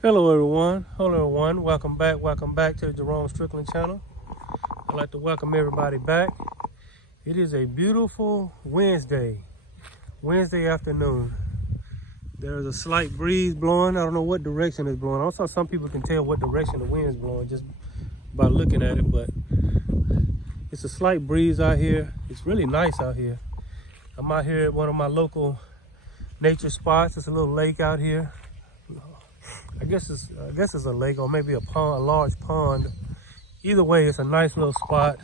Hello everyone, welcome back to the Jerome Strickland channel. I'd like to welcome everybody back. It is a beautiful Wednesday afternoon. There's a slight breeze blowing. I don't know what direction it's blowing. Also, some people can tell what direction the wind's blowing just by looking at it, but it's a slight breeze out here. It's really nice out here. I'm out here at one of my local nature spots. It's a little lake out here. I guess it's a lake or maybe a pond, a large pond. Either way, it's a nice little spot.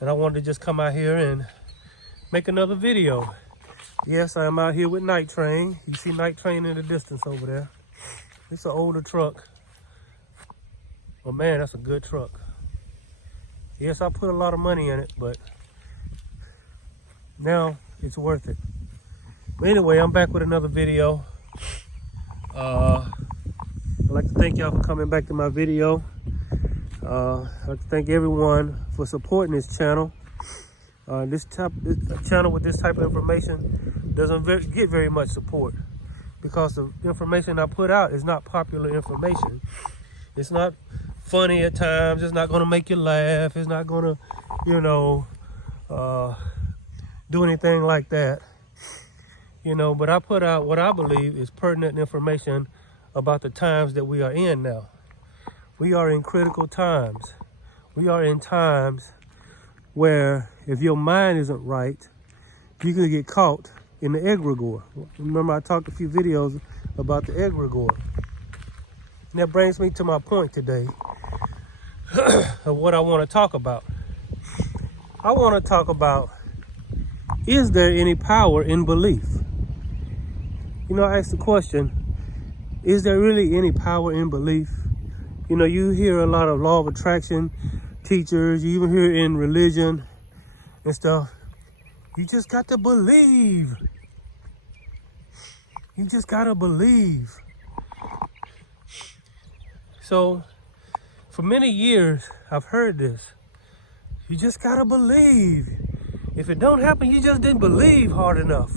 And I wanted to just come out here and make another video. Yes, I am out here with Night Train. You see Night Train in the distance over there. It's an older truck. But man, that's a good truck. Yes, I put a lot of money in it, but now it's worth it. But anyway, I'm back with another video. I'd like to thank y'all for coming back to my video. I'd like to thank everyone for supporting this channel. This channel with this type of information doesn't get very much support because the information I put out is not popular information. It's not funny at times. It's not going to make you laugh. It's not going to, do anything like that. But I put out what I believe is pertinent information about the times that we are in now. We are in critical times. We are in times where if your mind isn't right, you can get caught in the egregore. Remember, I talked a few videos about the egregore. And that brings me to my point today of what I want to talk about. I want to talk about, is there any power in belief? I asked the question, is there really any power in belief? You hear a lot of law of attraction teachers, you even hear in religion and stuff. You just got to believe. You just got to believe. So, for many years, I've heard this. You just got to believe. If it don't happen, you just didn't believe hard enough.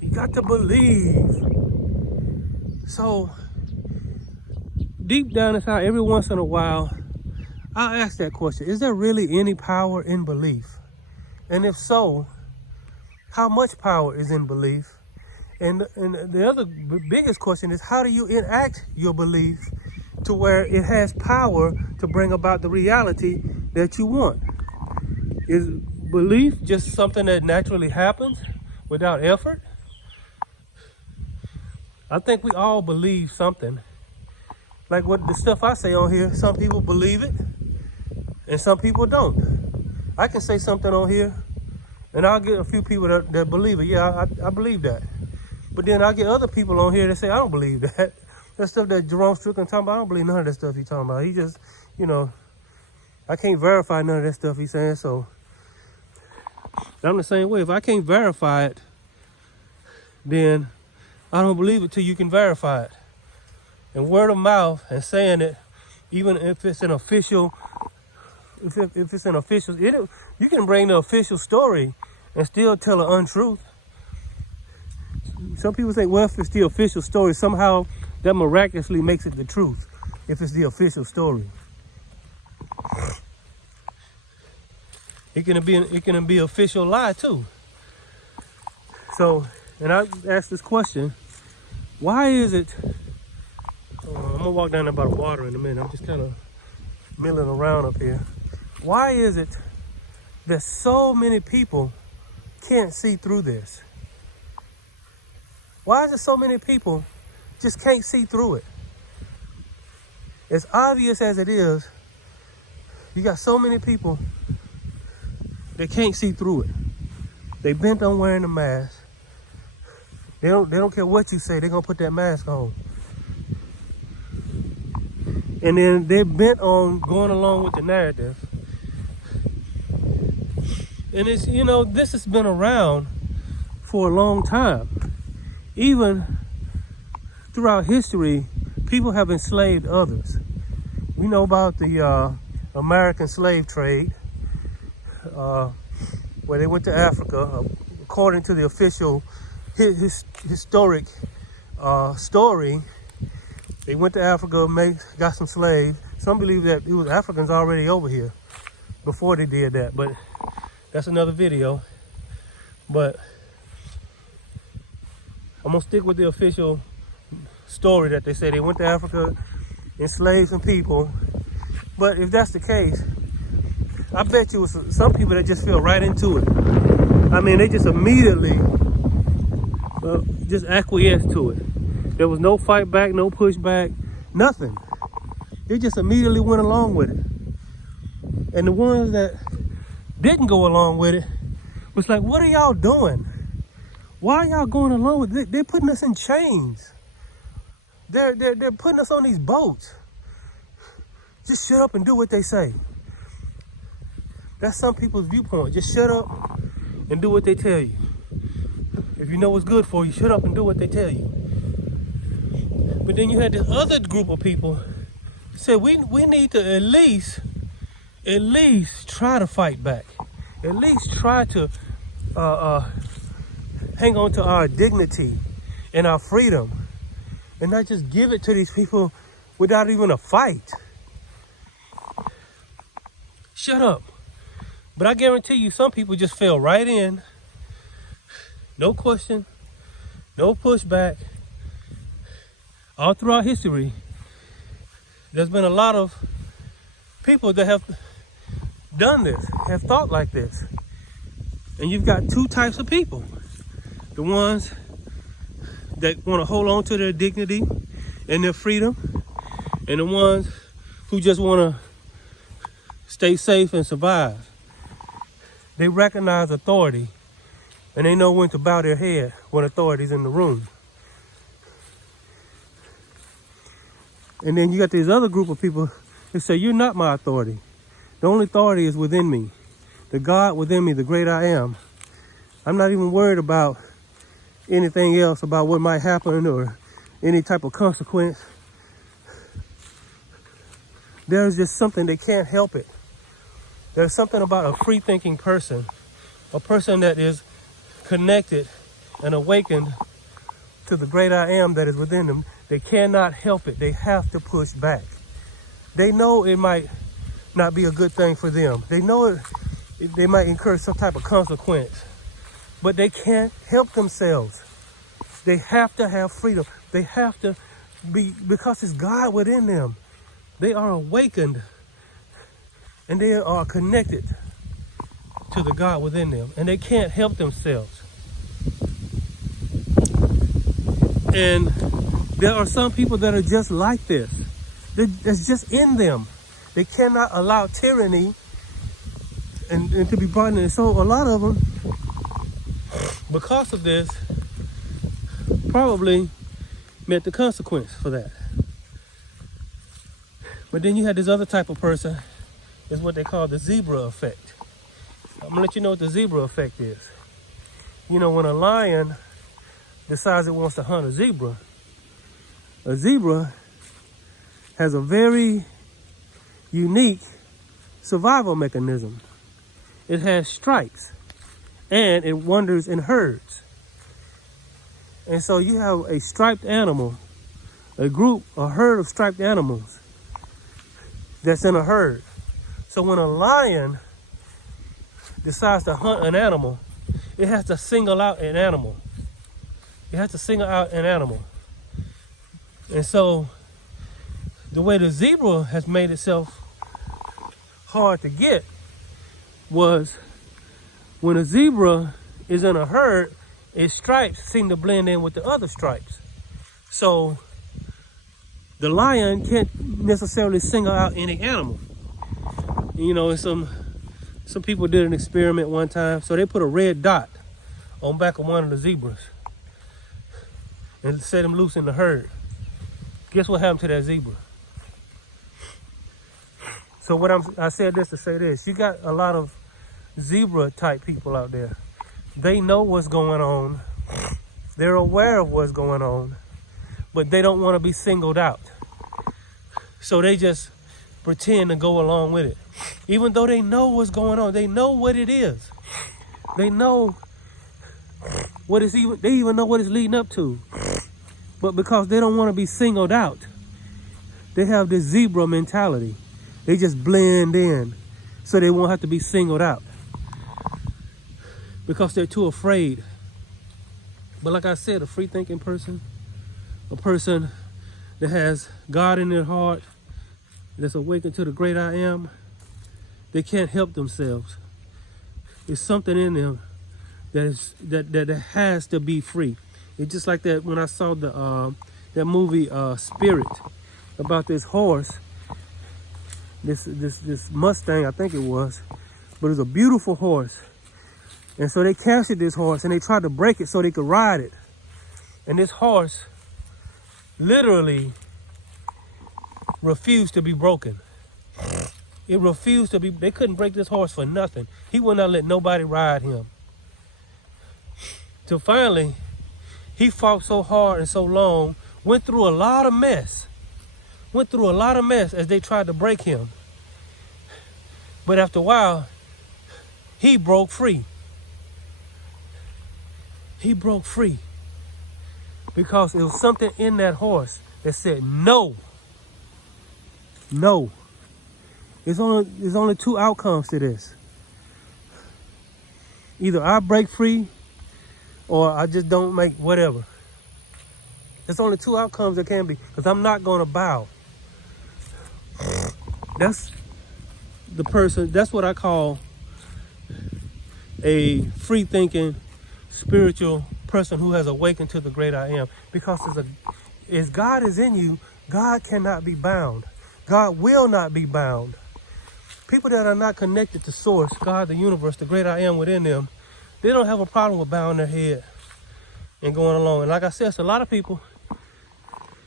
You got to believe. So, deep down inside, every once in a while, I ask that question, is there really any power in belief? And if so, how much power is in belief? And the other biggest question is, how do you enact your belief to where it has power to bring about the reality that you want? Is belief just something that naturally happens without effort? I think we all believe something. Like what the stuff I say on here, some people believe it and some people don't. I can say something on here and I'll get a few people that believe it. Yeah, I believe that. But then I'll get other people on here that say, I don't believe that. That stuff that Jerome Strickland talking about, I don't believe none of that stuff he's talking about. He just, I can't verify none of that stuff he's saying. So I'm the same way. If I can't verify it, then I don't believe it till you can verify it. And word of mouth and saying it, even if it's an official, you can bring the official story and still tell an untruth. Some people say, well, if it's the official story, somehow that miraculously makes it the truth. If it's the official story, it can be official lie too. So, and I asked this question, why is it? I'm gonna walk down there by the water in a minute. I'm just kind of milling around up here. Why is it that so many people can't see through this? Why is it so many people just can't see through it? As obvious as it is, you got so many people that can't see through it. They bent on wearing a mask. They don't care what you say, they're gonna put that mask on. And then they're bent on going along with the narrative. And it's, this has been around for a long time. Even throughout history, people have enslaved others. We know about the American slave trade, where they went to Africa, according to the official historic story. They went to Africa, got some slaves. Some believe that it was Africans already over here before they did that, but that's another video. But I'm gonna stick with the official story that they say they went to Africa, enslaved some people. But if that's the case, I bet you it was some people that just fell right into it. I mean, they just immediately just acquiesced to it. There was no fight back, no pushback, nothing. They just immediately went along with it. And the ones that didn't go along with it was like, what are y'all doing? Why are y'all going along with it? They're putting us in chains. They're putting us on these boats. Just shut up and do what they say. That's some people's viewpoint. Just shut up and do what they tell you. If you know what's good for you, shut up and do what they tell you. But then you had this other group of people that said we need to at least try to fight back. At least try to hang on to our dignity and our freedom, and not just give it to these people without even a fight. Shut up. But I guarantee you some people just fell right in. No question, no pushback. All throughout history, there's been a lot of people that have done this, have thought like this. And you've got two types of people. The ones that want to hold on to their dignity and their freedom, and the ones who just want to stay safe and survive. They recognize authority, and they know when to bow their head when authority's in the room. And then you got this other group of people that say, you're not my authority. The only authority is within me. The God within me, the great I am. I'm not even worried about anything else, about what might happen or any type of consequence. There's just something that can't help it. There's something about a free-thinking person, a person that is connected and awakened to the great I am that is within them. They cannot help it. They have to push back. They know it might not be a good thing for them. They know they might incur some type of consequence, but they can't help themselves. They have to have freedom. They have to be, because it's God within them. They are awakened and they are connected to the God within them, and they can't help themselves. And there are some people that are just like this. That's just in them. They cannot allow tyranny and to be brought in. So a lot of them, because of this, probably met the consequence for that. But then you had this other type of person, is what they call the zebra effect. I'm gonna let you know what the zebra effect is. You know, when a lion decides it wants to hunt a zebra has a very unique survival mechanism. It has stripes and it wanders in herds. And so you have a striped animal, a herd of striped animals that's in a herd. So when a lion decides to hunt an animal, it has to single out an animal. It has to single out an animal. And so the way the zebra has made itself hard to get was when a zebra is in a herd, its stripes seem to blend in with the other stripes. So the lion can't necessarily single out any animal. You know, some people did an experiment one time. So they put a red dot on back of one of the zebras and set him loose in the herd. Guess what happened to that zebra? So I said this to say this. You got a lot of zebra type people out there. They know what's going on. They're aware of what's going on, but they don't want to be singled out. So they just pretend to go along with it. Even though they know what's going on, they know what it is. They know what it's they even know what it's leading up to. But because they don't want to be singled out, They have this zebra mentality. They just blend in so they won't have to be singled out because they're too afraid. But like I said, a free thinking person, a person that has God in their heart, that's awakened to the great I am, they can't help themselves. There's something in them that has to be free. It's just like that when I saw that movie Spirit, about this horse, this Mustang, I think it was, but it was a beautiful horse. And so they captured this horse and they tried to break it so they could ride it. And this horse literally refused to be broken. It refused to be, they couldn't break this horse for nothing. He would not let nobody ride him. Till finally, he fought so hard and so long, went through a lot of mess. As they tried to break him. But after a while, he broke free. He broke free because it was something in that horse that said no. No. There's only two outcomes to this. Either I break free or I just don't make whatever. There's only two outcomes there can be, because I'm not going to bow. That's the person, that's what I call a free thinking, spiritual person who has awakened to the great I am. Because as God is in you, God cannot be bound. God will not be bound. People that are not connected to Source, God, the universe, the great I am within them, they don't have a problem with bowing their head and going along. And like I said, it's a lot of people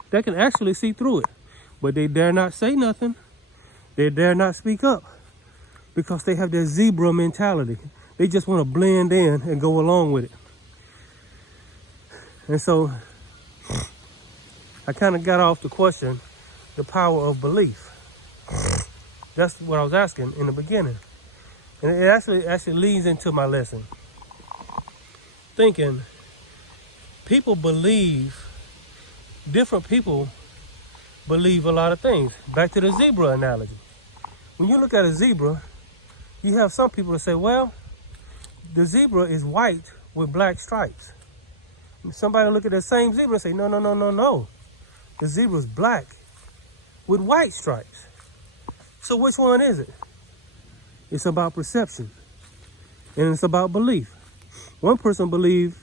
that can actually see through it, but they dare not say nothing. They dare not speak up because they have their zebra mentality. They just want to blend in and go along with it. And so I kind of got off the question, the power of belief. That's what I was asking in the beginning. And it actually leads into my lesson. Thinking, people believe, different people believe a lot of things. Back to the zebra analogy. When you look at a zebra, you have some people that say, well, the zebra is white with black stripes. And somebody will look at the same zebra and say, no. The zebra is black with white stripes. So which one is it? It's about perception. And it's about belief. One person believes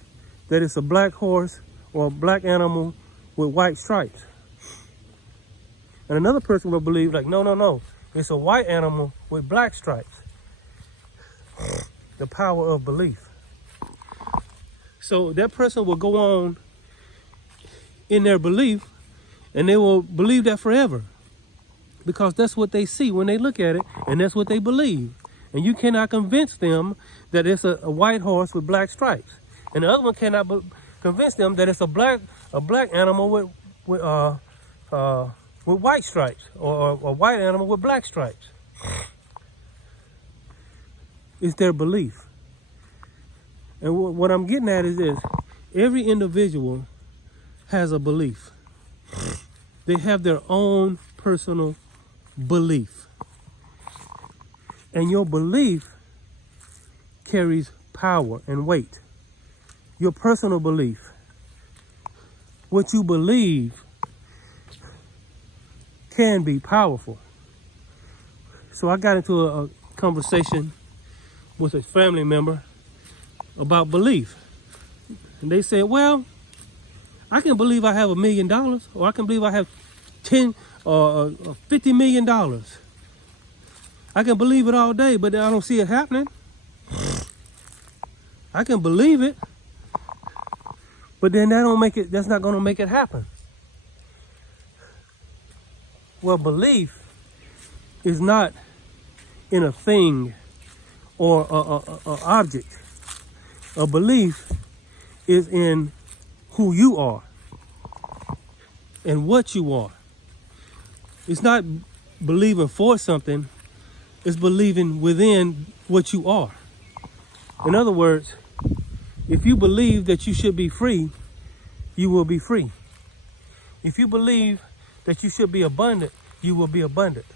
that it's a black horse or a black animal with white stripes. And another person will believe like, no. It's a white animal with black stripes. The power of belief. So that person will go on in their belief and they will believe that forever. Because that's what they see when they look at it, and that's what they believe. And you cannot convince them that it's a white horse with black stripes. And the other one cannot convince them that it's a black animal with white stripes, or a white animal with black stripes. It's their belief. And what I'm getting at is this. Every individual has a belief. They have their own personal belief. And your belief carries power and weight. Your personal belief, what you believe, can be powerful. So I got into a conversation with a family member about belief. And they said, well, I can believe I have $1 million, or I can believe I have $10 or $50 million. I can believe it all day, but I don't see it happening. I can believe it, but then that's not going to make it happen. Well, belief is not in a thing or a object. A belief is in who you are and what you are. It's not believing for something, it's believing within what you are. In other words, if you believe that you should be free, you will be free. If you believe that you should be abundant, you will be abundant.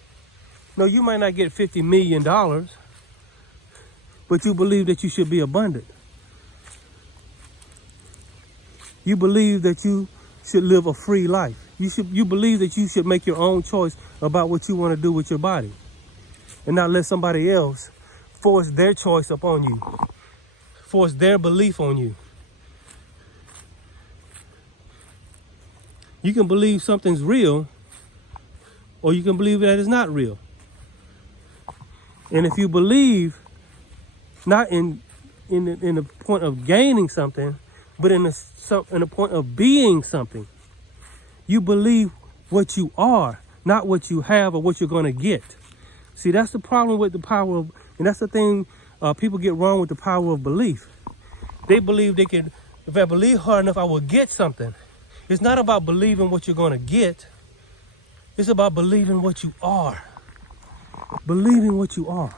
No, you might not get $50 million, but you believe that you should be abundant. You believe that you should live a free life. You believe that you should make your own choice about what you want to do with your body, and not let somebody else force their choice upon you, force their belief on you. You can believe something's real, or you can believe that it's not real. And if you believe not in the point of gaining something, but in the point of being something, you believe what you are, not what you have or what you're going to get. See, that's the problem with the power of, and that's the thing people get wrong with the power of belief. They believe they can, if I believe hard enough, I will get something. It's not about believing what you're going to get. It's about believing what you are. Believing what you are.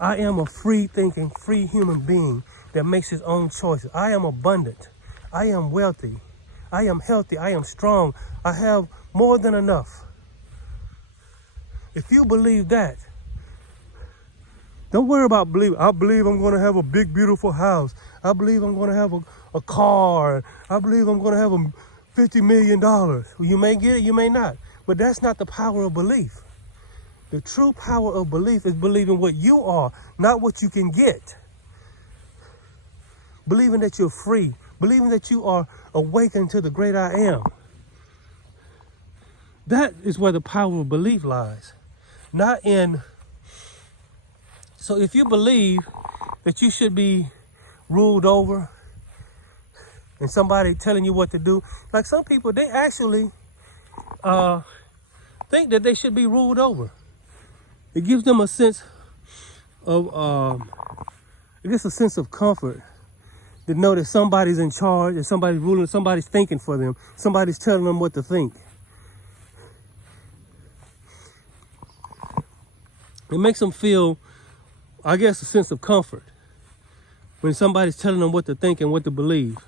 I am a free thinking, free human being that makes his own choices. I am abundant. I am wealthy. I am healthy. I am strong. I have more than enough. If you believe that, don't worry about believing. I believe I'm going to have a big, beautiful house. I believe I'm going to have a car. I believe I'm going to have $50 million. Well, you may get it, you may not. But that's not the power of belief. The true power of belief is believing what you are, not what you can get. Believing that you're free. Believing that you are awakened to the great I am. That is where the power of belief lies. Not in... So if you believe that you should be ruled over and somebody telling you what to do, like some people, they actually think that they should be ruled over. It gives them a sense of, I guess, a sense of comfort to know that somebody's in charge and somebody's ruling, somebody's thinking for them, somebody's telling them what to think. It makes them feel, I guess, a sense of comfort when somebody's telling them what to think and what to believe.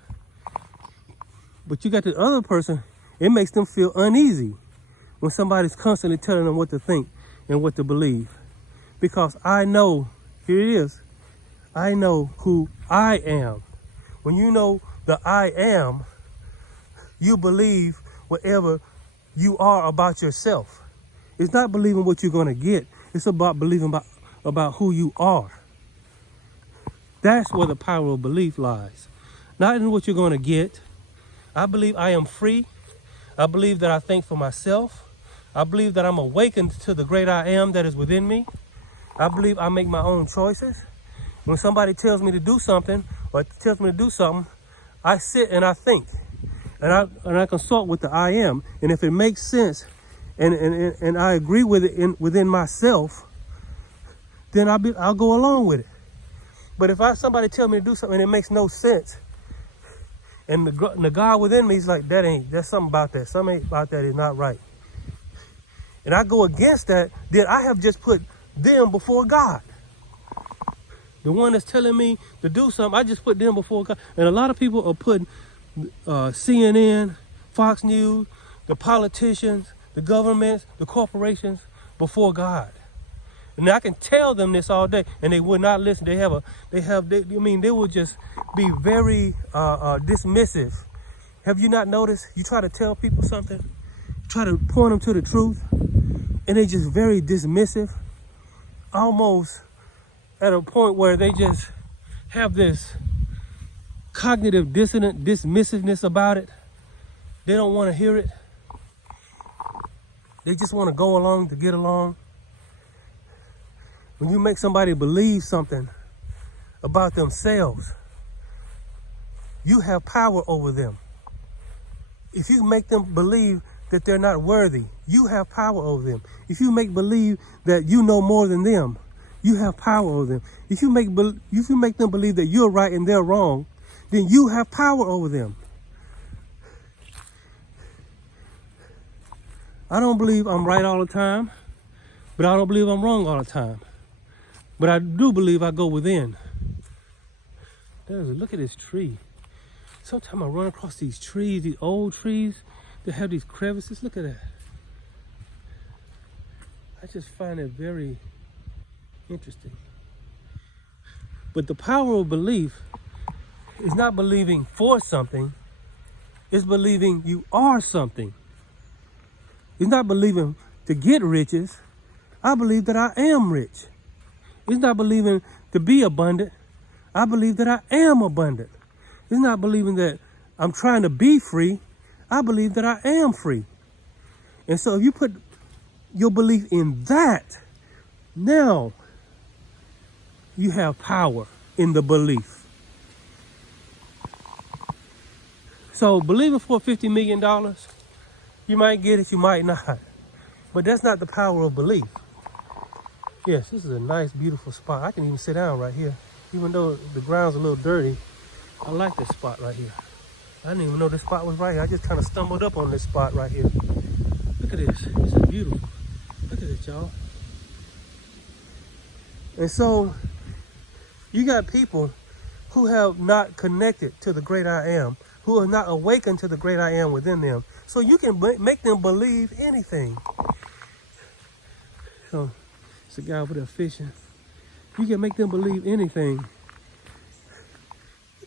But you got the other person, it makes them feel uneasy when somebody's constantly telling them what to think and what to believe. Because I know, here it is, I know who I am. When you know the I am, you believe whatever you are about yourself. It's not believing what you're going to get. It's about believing about who you are. That's where the power of belief lies. Not in what you're going to get. I believe I am free. I believe that I think for myself. I believe that I'm awakened to the great I am that is within me. I believe I make my own choices. When somebody tells me to do something or tells me to do something, I sit and I think. And I consult with the I am. And if it makes sense and I agree with it within myself, then I'll go along with it. But if somebody tell me to do something and it makes no sense, and the God within me is like, there's something about that. Something about that is not right. And I go against that, then I have just put them before God. The one that's telling me to do something, I just put them before God. And a lot of people are putting CNN, Fox News, the politicians, the governments, the corporations before God. And I can tell them this all day, and they would not listen. They will just be very dismissive. Have you not noticed? You try to tell people something, try to point them to the truth, and they're just very dismissive, almost at a point where they just have this cognitive dissonant dismissiveness about it. They don't want to hear it. They just want to go along to get along. When you make somebody believe something about themselves, you have power over them. If you make them believe that they're not worthy, you have power over them. If you make believe that you know more than them, you have power over them. If you make them believe that you're right and they're wrong, then you have power over them. I don't believe I'm right all the time, but I don't believe I'm wrong all the time. But I do believe I go within. Look at this tree. Sometimes I run across these trees, these old trees that have these crevices. Look at that. I just find it very interesting. But the power of belief is not believing for something, it's believing you are something. It's not believing to get riches. I believe that I am rich. It's not believing to be abundant. I believe that I am abundant. It's not believing that I'm trying to be free. I believe that I am free. And so if you put your belief in that, now you have power in the belief. So believing for $50 million, you might get it, you might not. But that's not the power of belief. Yes, this is a nice, beautiful spot. I can even sit down right here. Even though the ground's a little dirty, I like this spot right here. I didn't even know this spot was right here. I just kind of stumbled up on this spot right here. Look at this. This is beautiful. Look at it, y'all. And so, you got people who have not connected to the great I am, who are not awakened to the great I am within them. So you can make them believe anything. So, it's a guy over there fishing. You can make them believe anything. Look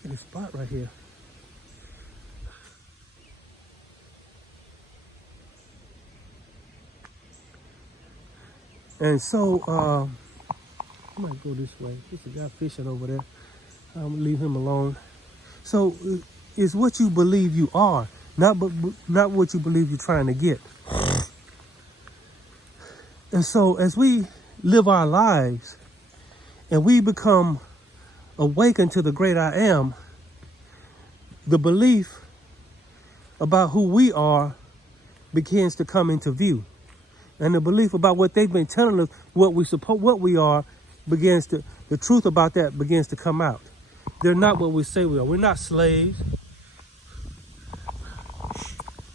at this spot right here. And so, I might go this way. There's a guy fishing over there. I'm gonna leave him alone. So, it's what you believe you are, not what you believe you're trying to get. And so, as we live our lives and we become awakened to the great I am, the belief about who we are begins to come into view. And the belief about what they've been telling us, what we are, the truth about that begins to come out. They're not what we say we are. We're not slaves.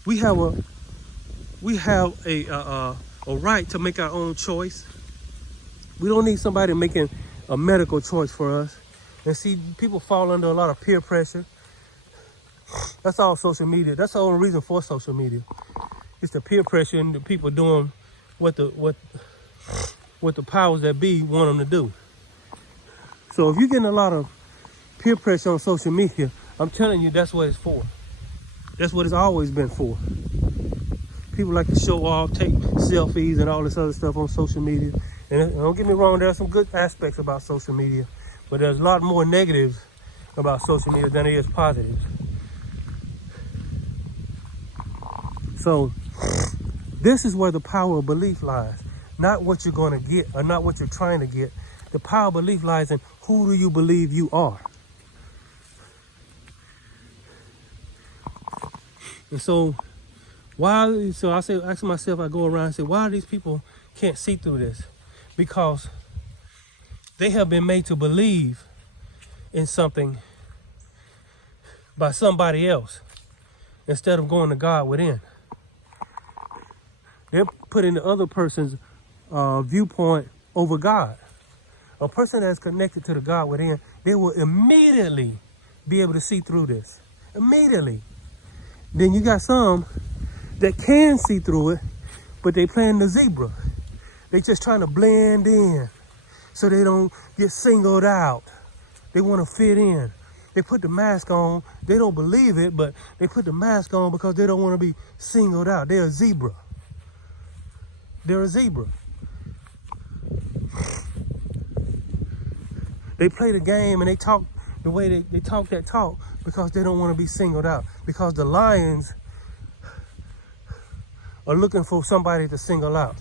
We have a right to make our own choice. We don't need somebody making a medical choice for us. And see, people fall under a lot of peer pressure. That's all social media. That's the only reason for social media. It's the peer pressure and the people doing what the powers that be want them to do. So if you're getting a lot of peer pressure on social media, I'm telling you, that's what it's for. That's what it's always been for. People like to show off, take selfies and all this other stuff on social media. And don't get me wrong, there are some good aspects about social media, but there's a lot more negatives about social media than there is positives. So this is where the power of belief lies. Not what you're going to get or not what you're trying to get. The power of belief lies in who do you believe you are. And so I say, ask myself, I go around and say, why these people can't see through this? Because they have been made to believe in something by somebody else instead of going to God within. They're putting the other person's viewpoint over God. A person that's connected to the God within, they will immediately be able to see through this. Immediately. Then you got some that can see through it, but they playing the zebra. They just trying to blend in so they don't get singled out. They want to fit in. They put the mask on. They don't believe it, but they put the mask on because they don't want to be singled out. They're a zebra. They're a zebra. They play the game and they talk the way they talk that talk because they don't want to be singled out. Because the lions are looking for somebody to single out.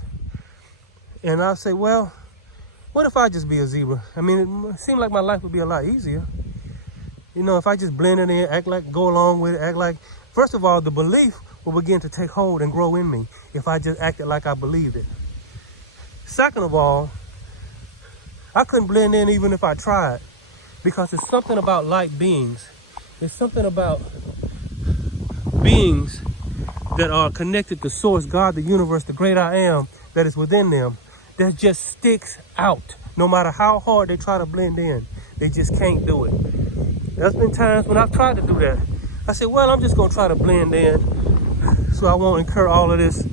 And I say, well, what if I just be a zebra? I mean, it seems like my life would be a lot easier. You know, if I just blend it in, go along with it, first of all, the belief will begin to take hold and grow in me if I just acted like I believed it. Second of all, I couldn't blend in even if I tried, because it's something about like beings. It's something about beings that are connected to Source, God, the universe, the great I am that is within them, that just sticks out. No matter how hard they try to blend in, they just can't do it. There's been times when I've tried to do that. I said, well, I'm just gonna try to blend in so I won't incur all this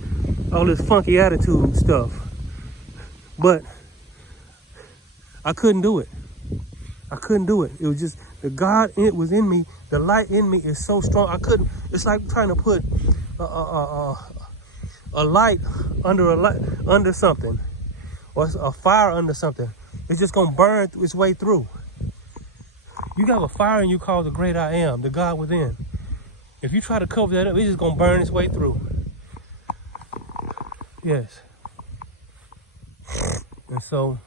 funky attitude stuff. But I couldn't do it. I couldn't do it. It was just the God it was in me. The light in me is so strong. I couldn't. It's like trying to put a light under something, or a fire under something. It's just gonna burn its way through. You got a fire in you called the great I am, the God within. If you try to cover that up, it's just gonna burn its way through. Yes. And so,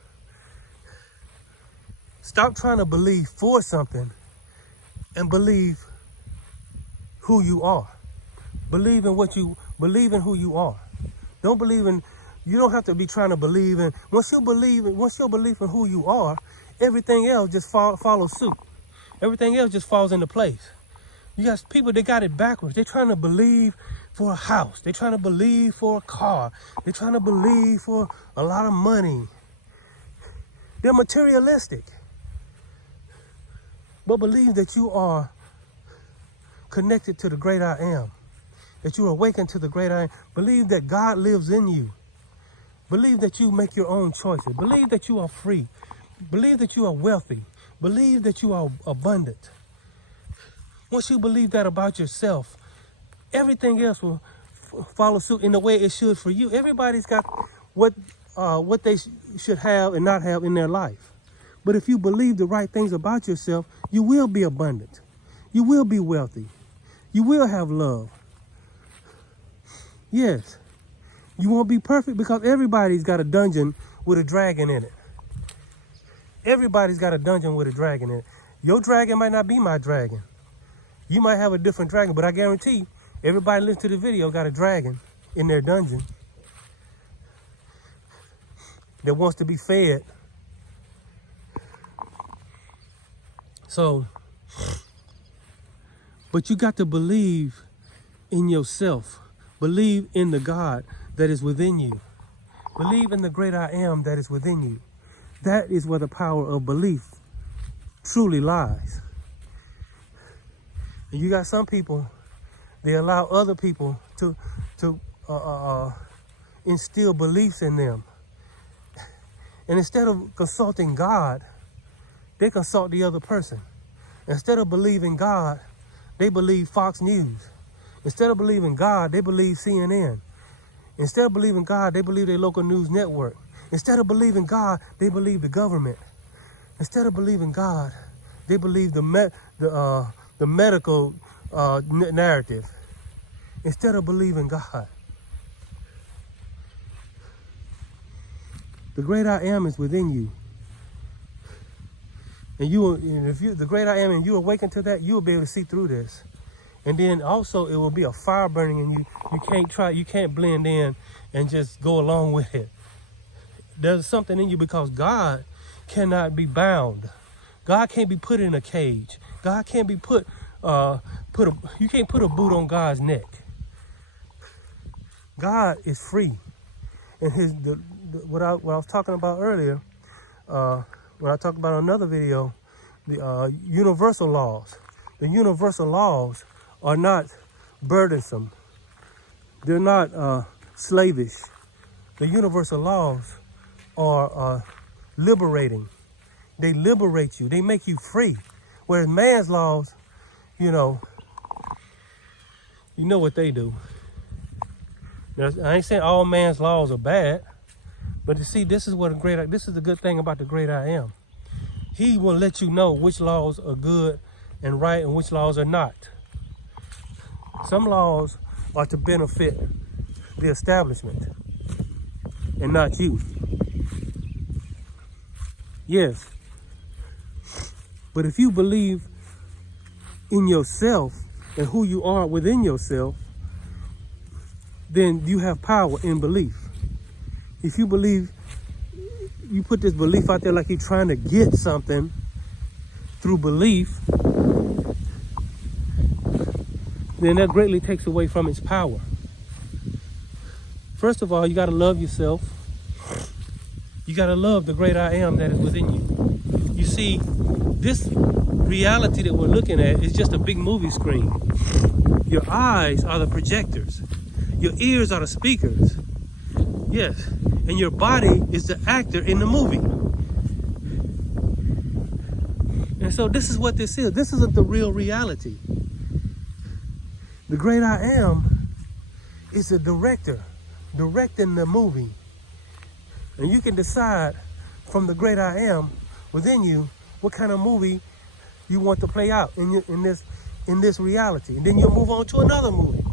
stop trying to believe for something and believe who you are. Believe in who you are. Don't believe in, you don't have to be trying to believe in, once you believe in who you are, everything else just follows suit. Everything else just falls into place. You got people, they got it backwards. They're trying to believe for a house. They're trying to believe for a car. They're trying to believe for a lot of money. They're materialistic. But believe that you are connected to the great I am. That you are awakened to the great I am. Believe that God lives in you. Believe that you make your own choices. Believe that you are free. Believe that you are wealthy. Believe that you are abundant. Once you believe that about yourself, everything else will follow suit in the way it should for you. Everybody's got what they should have and not have in their life. But if you believe the right things about yourself, you will be abundant. You will be wealthy. You will have love. Yes. You won't be perfect because everybody's got a dungeon with a dragon in it. Everybody's got a dungeon with a dragon in it. Your dragon might not be my dragon. You might have a different dragon, but I guarantee everybody listening to the video got a dragon in their dungeon that wants to be fed. So, but you got to believe in yourself. Believe in the God that is within you. Believe in the great I am that is within you. That is where the power of belief truly lies. And you got some people, they allow other people to instill beliefs in them. And instead of consulting God, they consult the other person. Instead of believing God, they believe Fox News. Instead of believing God, they believe CNN. Instead of believing God, they believe their local news network. Instead of believing God, they believe the government. Instead of believing God, they believe the medical narrative. Instead of believing God. The great I am is within you. And if the great I am and you awaken to that, you will be able to see through this. And then also it will be a fire burning in you. You can't blend in and just go along with it. There's something in you because God cannot be bound. God can't be put in a cage. God can't be you can't put a boot on God's neck. God is free. And what I was talking about earlier, when I talked about another video, the universal laws. The universal laws are not burdensome. They're not slavish. The universal laws are liberating. They liberate you. They make you free. Whereas man's laws, you know what they do. Now, I ain't saying all man's laws are bad, but you see, this is the good thing about the great I am. He will let you know which laws are good and right and which laws are not. Some laws are to benefit the establishment and not you. Yes. But if you believe in yourself and who you are within yourself, then you have power in belief. If you believe, you put this belief out there like you're trying to get something through belief, then that greatly takes away from its power. First of all, you got to love yourself. You got to love the great I am that is within you. You see, this reality that we're looking at is just a big movie screen. Your eyes are the projectors. Your ears are the speakers. Yes. And your body is the actor in the movie. And so this is what this is. This isn't the real reality. The great I am is the director directing the movie. And you can decide from the great I am within you what kind of movie you want to play out in this reality. And then you'll move on to another movie.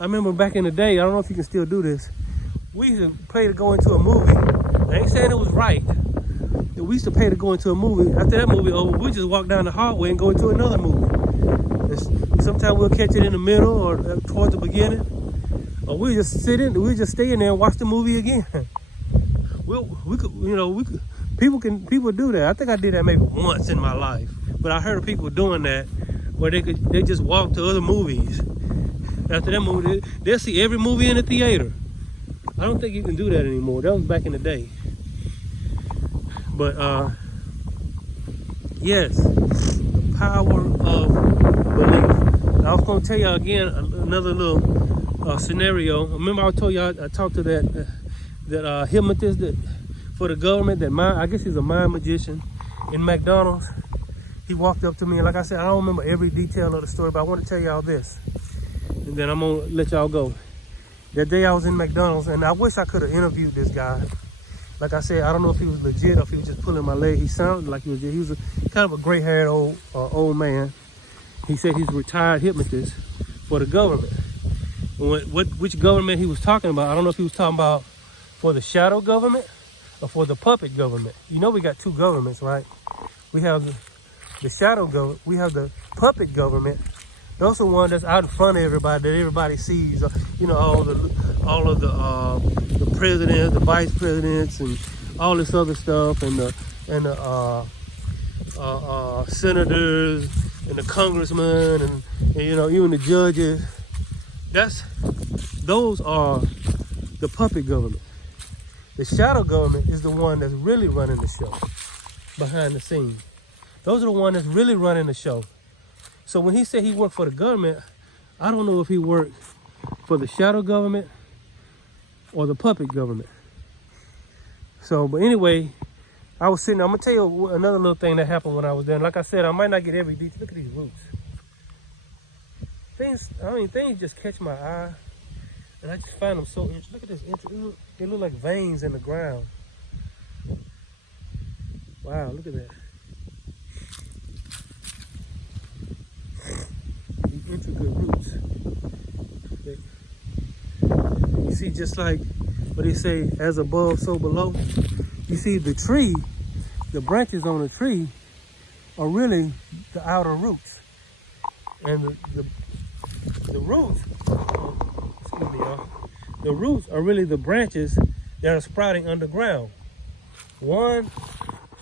I remember back in the day, I don't know if you can still do this, we used to pay to go into a movie. I ain't saying it was right. We used to pay to go into a movie. After that movie over, we just walk down the hallway and go into another movie. Sometimes we'll catch it in the middle or towards the beginning. Or we just stay in there and watch the movie again. People do that. I think I did that maybe once in my life. But I heard of people doing that where they just walk to other movies. After that movie, they'll see every movie in the theater. I don't think you can do that anymore. That was back in the day. But yes, power of belief. I was going to tell y'all again another little scenario. Remember I told y'all I talked to that hypnotist for the government. I guess he's a mind magician in McDonald's. He walked up to me, and like I said, I don't remember every detail of the story, but I want to tell y'all this, and then I'm gonna let y'all go. That day I was in McDonald's, and I wish I could have interviewed this guy. Like I said, I don't know if he was legit or if he was just pulling my leg. He sounded like he was. He was kind of a gray-haired old man. He said he's a retired hypnotist for the government. Which government he was talking about? I don't know if he was talking about for the shadow government or for the puppet government. You know we got two governments, right? We have the shadow government. We have the puppet government. Those are ones that's out in front of everybody, that everybody sees. You know, all of the presidents, the vice presidents, and all this other stuff, and the senators and the congressmen, and you know, even the judges. Those are the puppet government. The shadow government is the one that's really running the show behind the scenes. Those are the ones that's really running the show. So when he said he worked for the government, I don't know if he worked for the shadow government or the puppet government. So, but anyway, I was sitting, I'm gonna tell you another little thing that happened when I was there. And like I said, I might not get every detail. Look at these roots. Things just catch my eye. And I just find them so interesting. Look at this, they look like veins in the ground. Wow, look at that. These intricate roots. You see, just like what they say, as above, so below. You see the tree, the branches on the tree are really the outer roots. And the roots, excuse me, y'all. The roots are really the branches that are sprouting underground. One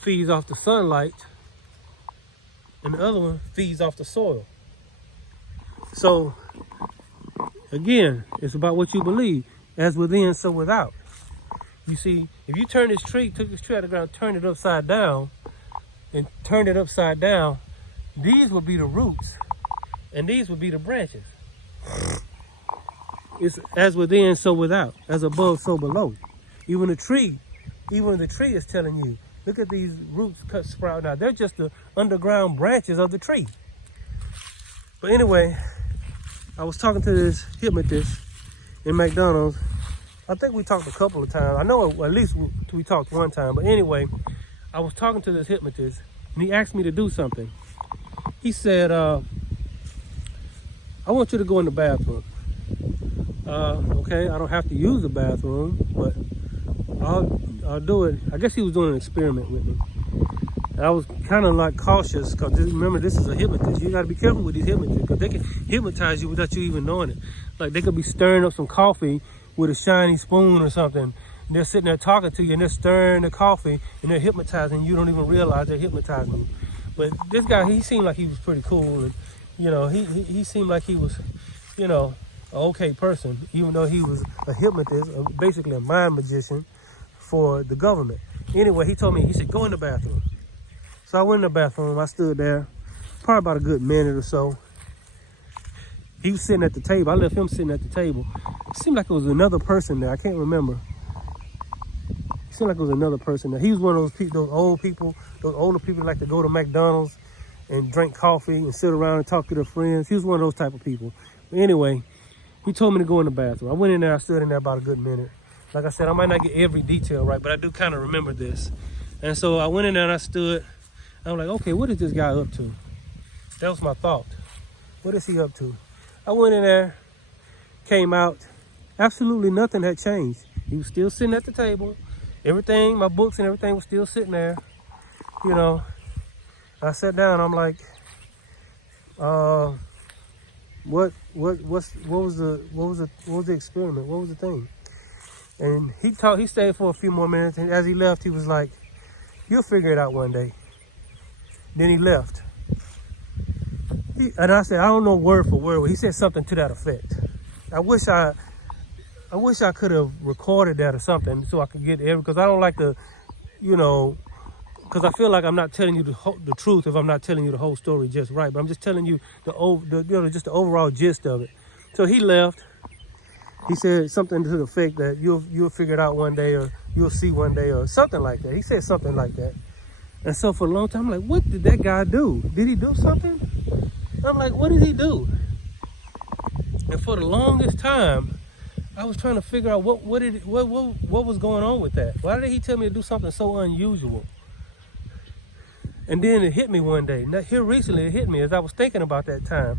feeds off the sunlight, and the other one feeds off the soil. So, again, it's about what you believe. As within, so without. You see, if you turn this tree, took this tree out of the ground, turn it upside down, and turn it upside down, these would be the roots, and these would be the branches. It's as within, so without. As above, so below. Even the tree is telling you, look at these roots cut sprout out. They're just the underground branches of the tree. But anyway, I was talking to this hypnotist in McDonald's. I think we talked a couple of times. I know at least we talked one time. But anyway, I was talking to this hypnotist, and he asked me to do something. He said, I want you to go in the bathroom. Okay, I don't have to use the bathroom, but I'll do it. I guess he was doing an experiment with me. And I was kind of like cautious, because remember, this is a hypnotist. You got to be careful with these hypnotists, because they can hypnotize you without you even knowing it. Like, they could be stirring up some coffee with a shiny spoon or something. And they're sitting there talking to you, and they're stirring the coffee, and they're hypnotizing you. You don't even realize they're hypnotizing you. But this guy, he seemed like he was pretty cool, and you know, he seemed like he was, you know, an okay person, even though he was a hypnotist, basically a mind magician for the government. Anyway, he told me, he said, go in the bathroom. So I went in the bathroom. I stood there probably about a good minute or so. He was sitting at the table. I left him sitting at the table. It seemed like it was another person there. I can't remember. It seemed like it was another person there. He was one of those people, those older people that like to go to McDonald's and drink coffee and sit around and talk to their friends. He was one of those type of people. But anyway, he told me to go in the bathroom. I went in there. I stood in there about a good minute. Like I said, I might not get every detail right, but I do kind of remember this. And so I went in there and I stood. I'm like, okay, what is this guy up to? That was my thought. What is he up to? I went in there, came out. Absolutely nothing had changed. He was still sitting at the table. Everything, my books and everything was still sitting there. You know, I sat down. I'm like, what was the experiment? What was the thing? And he stayed for a few more minutes, and as he left, he was like, you'll figure it out one day. Then he left. And I said, I don't know word for word. He said something to that effect. I wish I could have recorded that or something so I could get it, because I don't like to, you know, because I feel like I'm not telling you the truth if I'm not telling you the whole story just right. But I'm just telling you just the overall gist of it. So he left. He said something to the effect that you'll figure it out one day, or you'll see one day, or something like that. He said something like that. And so for a long time, I'm like, what did that guy do? Did he do something? I'm like, what did he do? And for the longest time, I was trying to figure out what was going on with that. Why did he tell me to do something so unusual? And then it hit me one day. Now, here recently, it hit me as I was thinking about that time.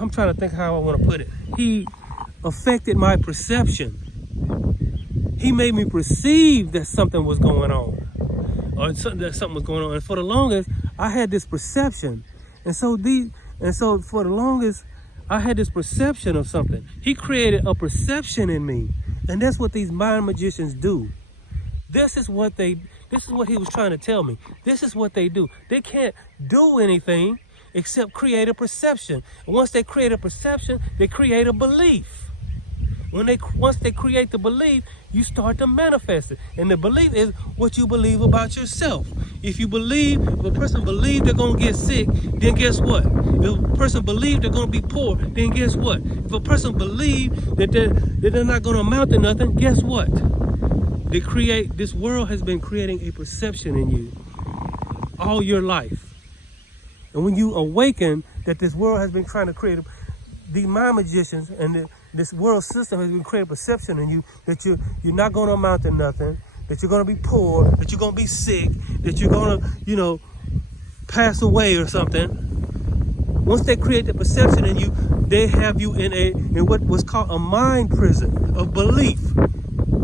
I'm trying to think how I want to put it. He affected my perception. He made me perceive that something was going on, or that something was going on. And for the longest, I had this perception. And so for the longest, I had this perception of something. He created a perception in me. And that's what these mind magicians do. This is what he was trying to tell me. This is what they do. They can't do anything except create a perception. And once they create a perception, they create a belief. Once they create the belief, you start to manifest it. And the belief is what you believe about yourself. If a person believes they're going to get sick, then guess what? If a person believes they're going to be poor, then guess what? If a person believes that they're not going to amount to nothing, guess what? This world has been creating a perception in you all your life. And when you awaken that this world has been trying to create, the mind magicians and this world system has been creating a perception in you that you're not going to amount to nothing, that you're going to be poor, that you're going to be sick, that you're going to, pass away or something. Once they create the perception in you, they have you in what was called a mind prison of belief.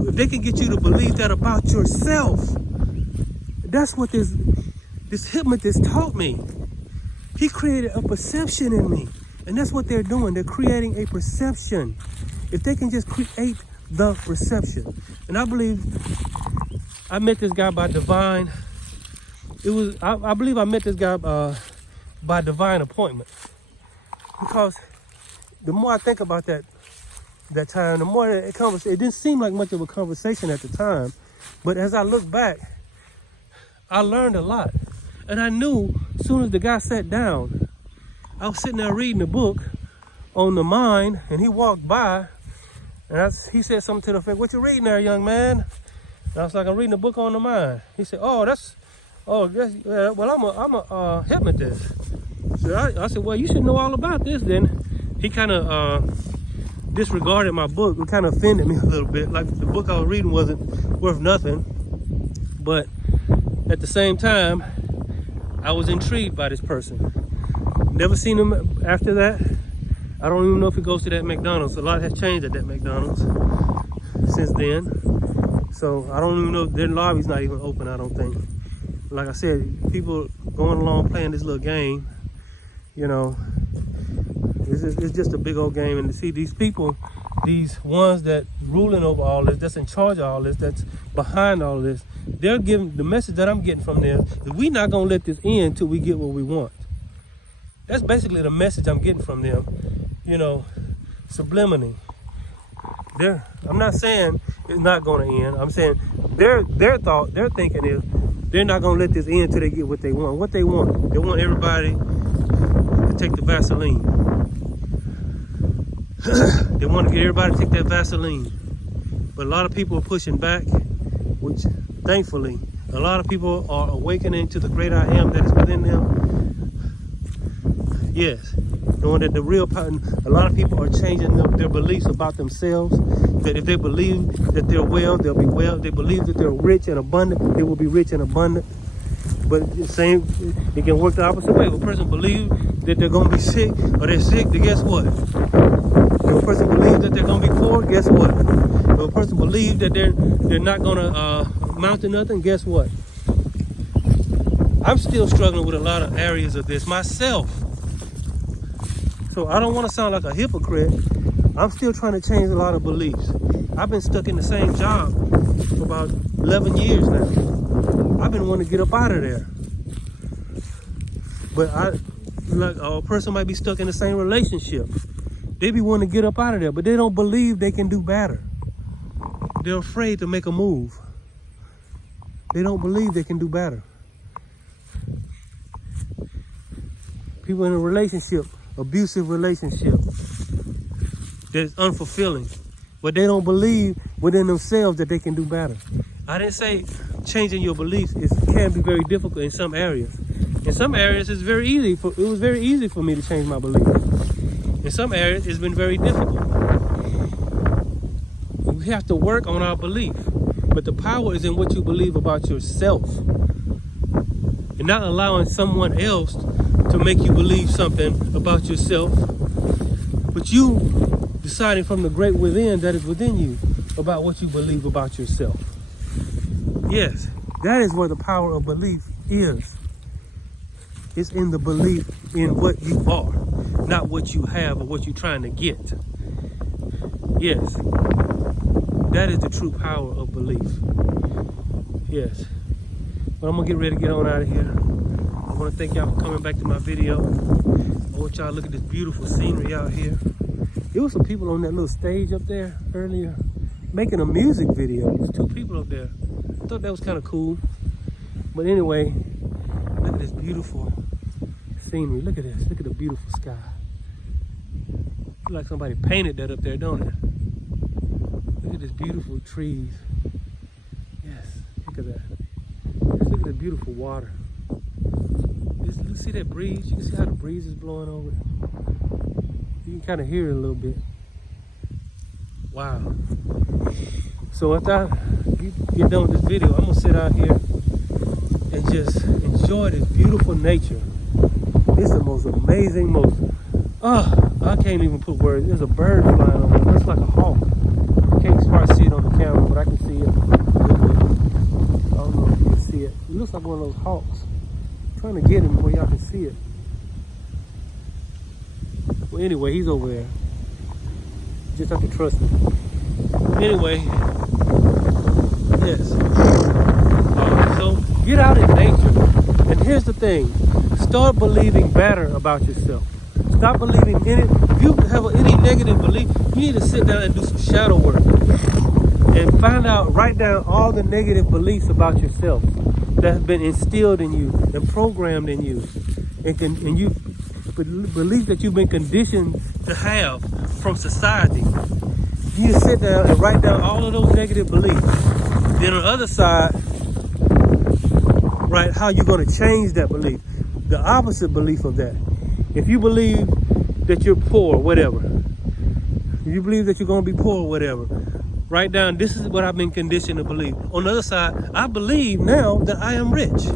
If they can get you to believe that about yourself, that's what this hypnotist taught me. He created a perception in me. And that's what they're doing. They're creating a perception. If they can just create the perception. And I believe I met this guy by divine. I believe I met this guy by divine appointment. Because the more I think about that time, the more it didn't seem like much of a conversation at the time. But as I look back, I learned a lot. And I knew as soon as the guy sat down, I was sitting there reading a book on the mind, and he walked by, and he said something to the effect, "What you reading there, young man?" And I was like, "I'm reading a book on the mind." He said, "Well, I'm a hypnotist." So I said, "Well, you should know all about this then." He kind of disregarded my book. It kind of offended me a little bit. Like the book I was reading wasn't worth nothing. But at the same time, I was intrigued by this person. Never seen him after that. I don't even know if he goes to that McDonald's. A lot has changed at that McDonald's since then. So I don't even know, their lobby's not even open, I don't think. Like I said, people going along playing this little game, it's just a big old game. And to see these people, these ones that ruling over all this, that's in charge of all this, that's behind all this, they're giving, the message that I'm getting from them is we're not gonna let this end until we get what we want. That's basically the message I'm getting from them, subliminally. I'm not saying it's not going to end. I'm saying their thinking is they're not gonna let this end until they get what they want. What they want? They want everybody to take the Vaseline. They want to get everybody to take that Vaseline. But a lot of people are pushing back, which thankfully, a lot of people are awakening to the great I am that is within them. Yes, knowing that the real power, a lot of people are changing their beliefs about themselves, that if they believe that they're well, they'll be well. They believe that they're rich and abundant, they will be rich and abundant. But the same, it can work the opposite way. If a person believes that they're going to be sick, or they're sick, then guess what? If a person believes that they're going to be poor, guess what? If a person believes that they're not going to amount to nothing, guess what? I'm still struggling with a lot of areas of this myself. So I don't want to sound like a hypocrite. I'm still trying to change a lot of beliefs. I've been stuck in the same job for about 11 years now. I've been wanting to get up out of there. But a person might be stuck in the same relationship. They be wanting to get up out of there, but they don't believe they can do better. They're afraid to make a move. They don't believe they can do better. People in a relationship, abusive relationship, that's unfulfilling, but they don't believe within themselves that they can do better. I didn't say changing your beliefs can be very difficult in some areas. In some areas, it's very easy. It was very easy for me to change my beliefs. In some areas, it's been very difficult. We have to work on our belief, but the power is in what you believe about yourself, and not allowing someone else to make you believe something about yourself, but you deciding from the great within that is within you about what you believe about yourself. Yes, that is where the power of belief is. It's in the belief in what you are, not what you have or what you're trying to get. Yes, that is the true power of belief. Yes, but I'm gonna get ready to get on out of here. I want to thank y'all for coming back to my video. I want y'all to look at this beautiful scenery out here. There was some people on that little stage up there earlier making a music video. There's 2 people up there. I thought that was kind of cool. But anyway, look at this beautiful scenery. Look at this. Look at the beautiful sky. Looks like somebody painted that up there, don't it? Look at this beautiful trees. Yes, look at that. Just look at the beautiful water. You see that breeze? You can see how the breeze is blowing over it. You can kind of hear it a little bit. Wow. So after I get done with this video, I'm gonna sit out here and just enjoy this beautiful nature. It's the most amazing, I can't even put words. There's a bird flying over. It looks like a hawk. I can't quite see it on the camera, but I can see it a little bit. I don't know if you can see it. It looks like one of those hawks. I'm trying to get him where y'all can see it. Well, anyway, he's over there. Just have to trust me. Anyway, yes. So get out in nature. And here's the thing. Start believing better about yourself. Stop believing in it. If you have any negative belief, you need to sit down and do some shadow work. And write down all the negative beliefs about yourself that have been instilled in you and programmed in you. And you believe that you've been conditioned to have from society. You need to sit down and write down all of those negative beliefs. Then on the other side, write how you're going to change that belief. The opposite belief of that. If you believe that you're poor, whatever. If you believe that you're going to be poor, whatever. Write down, this is what I've been conditioned to believe. On the other side, I believe now that I am rich.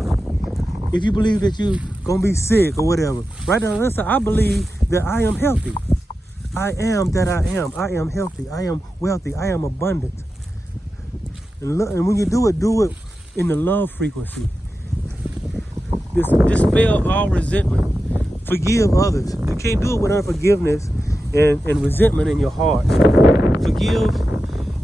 If you believe that you're going to be sick or whatever. Write down on the other side, I believe that I am healthy. I am that I am. I am healthy. I am wealthy. I am abundant. And when you do it in the love frequency. Dispel all resentment. Forgive others. You can't do it with unforgiveness and resentment in your heart. Forgive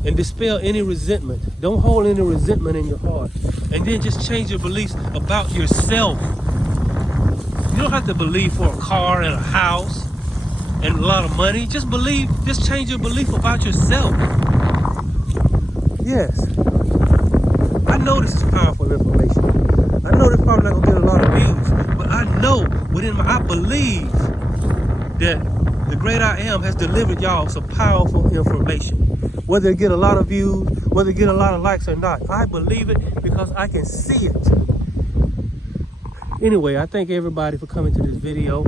and dispel any resentment. Don't hold any resentment in your heart. And then just change your beliefs about yourself. You don't have to believe for a car and a house and a lot of money. Just change your belief about yourself. Yes. I know this is powerful information. believe that the great I am has delivered y'all some powerful information. Whether it get a lot of views, whether it get a lot of likes or not, I believe it because I can see it. Anyway, I thank everybody for coming to this video.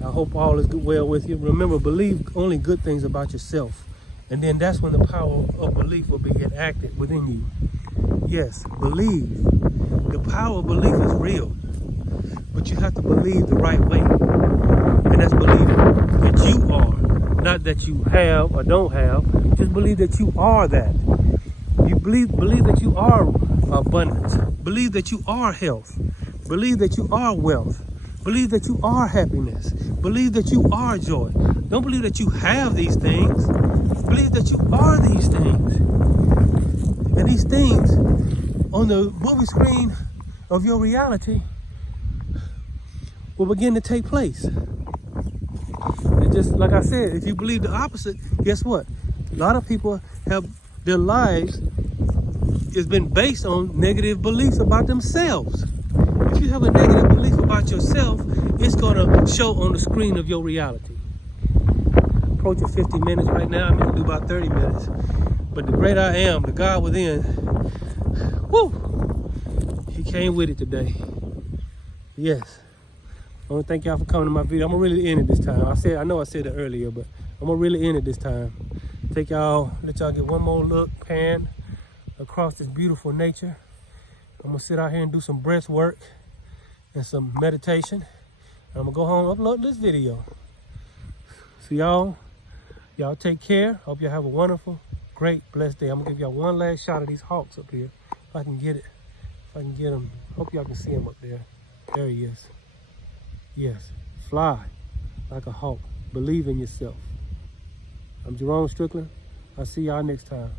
I hope all is well with you. Remember, believe only good things about yourself. And then that's when the power of belief will be enacted within you. Yes, believe. The power of belief is real. But you have to believe the right way. And that's believing that you are. Not that you have or don't have. Just believe that you are that. You believe that you are abundance. Believe that you are health. Believe that you are wealth. Believe that you are happiness. Believe that you are joy. Don't believe that you have these things. Believe that you are these things. And these things on the movie screen of your reality will begin to take place. And just like I said, if you believe the opposite, guess what? A lot of people have their lives has been based on negative beliefs about themselves. If you have a negative belief about yourself, it's going to show on the screen of your reality. Approaching 50 minutes right now. I'm going to do about 30 minutes. But the great I am, the God within, woo, he came with it today. Yes. I want to thank y'all for coming to my video. I'm going to really end it this time. I know I said it earlier, but I'm going to really end it this time. Let y'all get one more look, pan across this beautiful nature. I'm going to sit out here and do some breath work and some meditation. And I'm going to go home and upload this video. So y'all take care. Hope y'all have a wonderful, great, blessed day. I'm going to give y'all one last shot of these hawks up here. If I can get it. If I can get them. Hope y'all can see him up there. There he is. Yes. Fly like a hawk. Believe in yourself. I'm Jerome Strickland. I'll see y'all next time.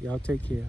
Y'all take care.